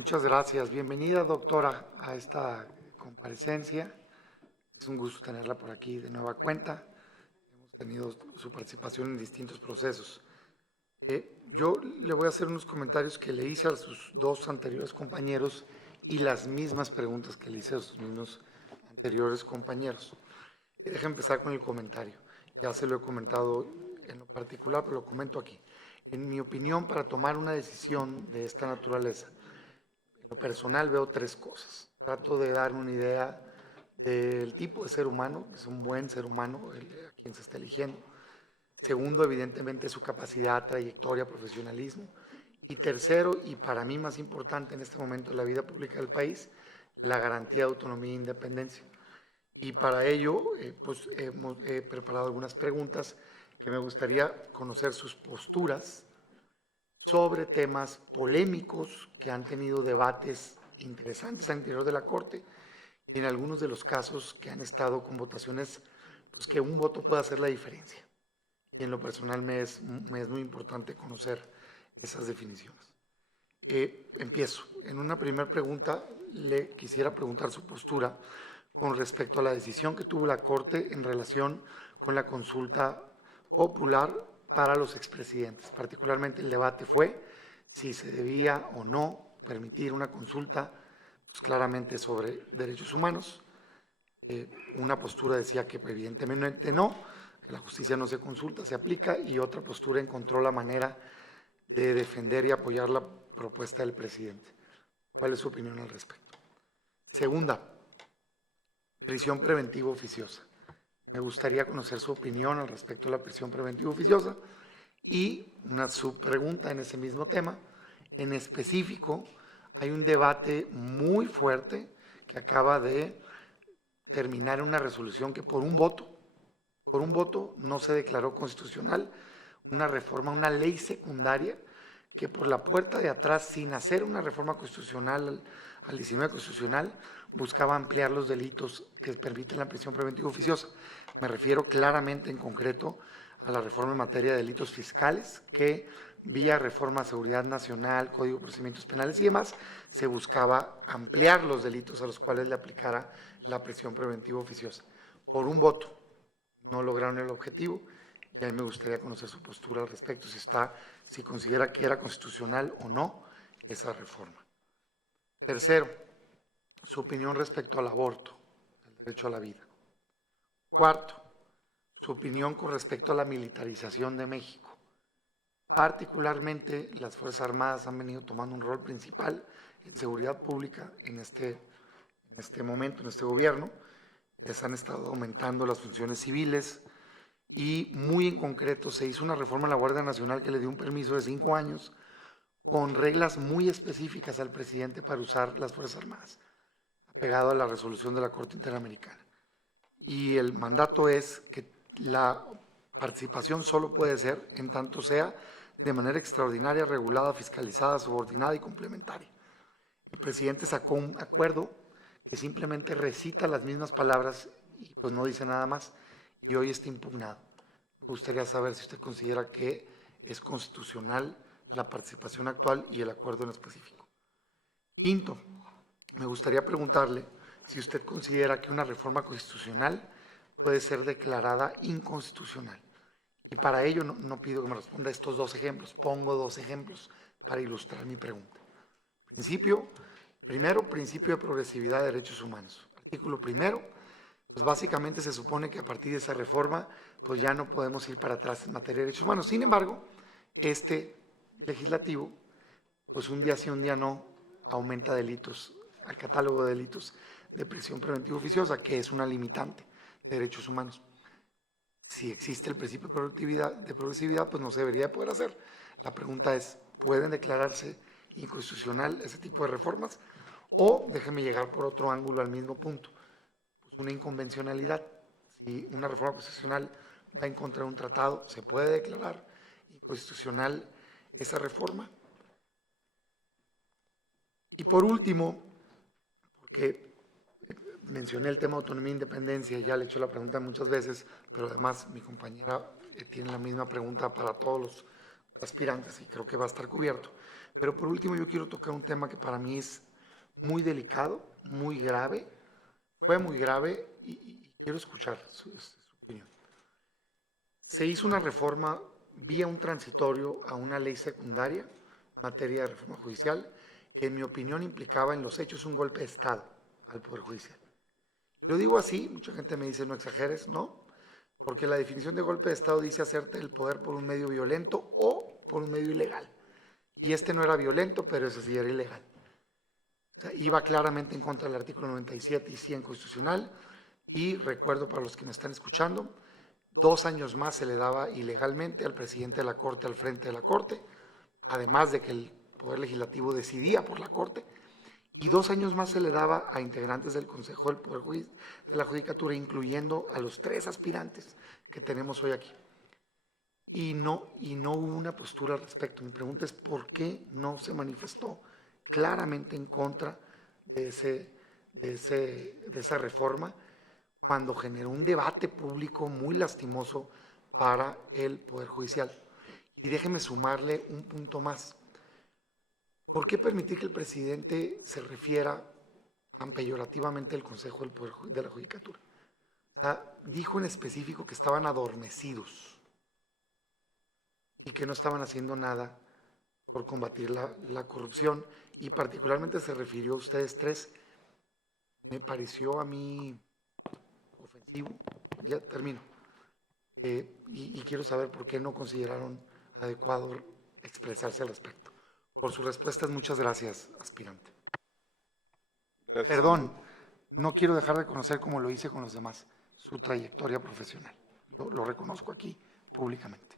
Muchas gracias. Bienvenida, doctora, a esta comparecencia. Es un gusto tenerla por aquí de nueva cuenta. Hemos tenido su participación en distintos procesos. Yo le voy a hacer unos comentarios que le hice a sus dos anteriores compañeros y las mismas preguntas que le hice a sus mismos anteriores compañeros. Déjeme empezar con el comentario. Ya se lo he comentado en lo particular, pero lo comento aquí. En mi opinión, para tomar una decisión de esta naturaleza, en lo personal veo tres cosas. Trato de dar una idea del tipo de ser humano, que es un buen ser humano, a quien se está eligiendo. Segundo, evidentemente, su capacidad, trayectoria, profesionalismo. Y tercero, y para mí más importante en este momento en la vida pública del país, la garantía de autonomía e independencia. Y para ello, pues he preparado algunas preguntas que me gustaría conocer sus posturas sobre temas polémicos que han tenido debates interesantes al interior de la Corte y en algunos de los casos que han estado con votaciones, pues que un voto puede hacer la diferencia. Y en lo personal me es muy importante conocer esas definiciones. Empiezo. En una primera pregunta le quisiera preguntar su postura con respecto a la decisión que tuvo la Corte en relación con la consulta popular para los expresidentes. Particularmente el debate fue si se debía o no permitir una consulta, pues claramente sobre derechos humanos. Una postura decía que evidentemente no, que la justicia no se consulta, se aplica, y otra postura encontró la manera de defender y apoyar la propuesta del presidente. ¿Cuál es su opinión al respecto? Segunda, prisión preventiva oficiosa. Me gustaría conocer su opinión al respecto de la prisión preventiva oficiosa y una subpregunta en ese mismo tema. En específico, hay un debate muy fuerte que acaba de terminar en una resolución que por un voto no se declaró constitucional una reforma, una ley secundaria que por la puerta de atrás, sin hacer una reforma constitucional al 19 constitucional, buscaba ampliar los delitos que permiten la prisión preventiva oficiosa. Me refiero claramente en concreto a la reforma en materia de delitos fiscales, que vía reforma a seguridad nacional, código de procedimientos penales y demás, se buscaba ampliar los delitos a los cuales le aplicara la prisión preventiva oficiosa. Por un voto no lograron el objetivo, y a mí me gustaría conocer su postura al respecto, si considera que era constitucional o no esa reforma. Tercero, su opinión respecto al aborto, el derecho a la vida. Cuarto, su opinión con respecto a la militarización de México. Particularmente, las Fuerzas Armadas han venido tomando un rol principal en seguridad pública en este momento, en este gobierno. Les han estado aumentando las funciones civiles y muy en concreto se hizo una reforma en la Guardia Nacional que le dio un permiso de 5 años con reglas muy específicas al presidente para usar las Fuerzas Armadas, apegado a la resolución de la Corte Interamericana. Y el mandato es que la participación solo puede ser en tanto sea de manera extraordinaria, regulada, fiscalizada, subordinada y complementaria. El presidente sacó un acuerdo que simplemente recita las mismas palabras y pues no dice nada más, y hoy está impugnado. Me gustaría saber si usted considera que es constitucional la participación actual y el acuerdo en específico. Quinto, me gustaría preguntarle si usted considera que una reforma constitucional puede ser declarada inconstitucional. Y para ello no pido que me responda estos dos ejemplos, pongo dos ejemplos para ilustrar mi pregunta. Primero, principio de progresividad de derechos humanos. Artículo primero, pues básicamente se supone que a partir de esa reforma, pues ya no podemos ir para atrás en materia de derechos humanos. Sin embargo, este legislativo, pues un día sí, un día no, aumenta delitos, al catálogo de delitos de prisión preventiva oficiosa, que es una limitante de derechos humanos. Si existe el principio de progresividad, pues no se debería poder hacer. La pregunta es, ¿pueden declararse inconstitucional ese tipo de reformas? O déjeme llegar por otro ángulo al mismo punto, pues una inconvencionalidad. Si una reforma constitucional va en contra de un tratado, ¿se puede declarar inconstitucional esa reforma? Y por último, porque mencioné el tema de autonomía e independencia, ya le he hecho la pregunta muchas veces, pero además mi compañera tiene la misma pregunta para todos los aspirantes y creo que va a estar cubierto. Pero por último yo quiero tocar un tema que para mí es muy delicado, muy grave, fue muy grave y quiero escuchar su opinión. Se hizo una reforma vía un transitorio a una ley secundaria, materia de reforma judicial, que en mi opinión implicaba en los hechos un golpe de Estado al Poder Judicial. Lo digo así, mucha gente me dice no exageres, no, porque la definición de golpe de Estado dice hacerte el poder por un medio violento o por un medio ilegal. Y este no era violento, pero ese sí era ilegal. O sea, iba claramente en contra del artículo 97 y 100 constitucional. Y recuerdo para los que me están escuchando, 2 años más se le daba ilegalmente al presidente de la Corte al frente de la Corte, además de que el Poder Legislativo decidía por la Corte, y 2 años más se le daba a integrantes del Consejo del Poder de la Judicatura, incluyendo a los 3 aspirantes que tenemos hoy aquí. Y no hubo una postura al respecto. Mi pregunta es ¿por qué no se manifestó claramente en contra de esa reforma cuando generó un debate público muy lastimoso para el Poder Judicial? Y déjeme sumarle un punto más. ¿Por qué permitir que el presidente se refiera tan peyorativamente al Consejo del Poder de la Judicatura? O sea, dijo en específico que estaban adormecidos y que no estaban haciendo nada por combatir la corrupción, y particularmente se refirió a ustedes 3. Me pareció a mí ofensivo. Ya termino. Y quiero saber por qué no consideraron adecuado expresarse al respecto. Por sus respuestas, muchas gracias, aspirante. Gracias. Perdón, no quiero dejar de conocer, como lo hice con los demás, su trayectoria profesional. Lo reconozco aquí públicamente.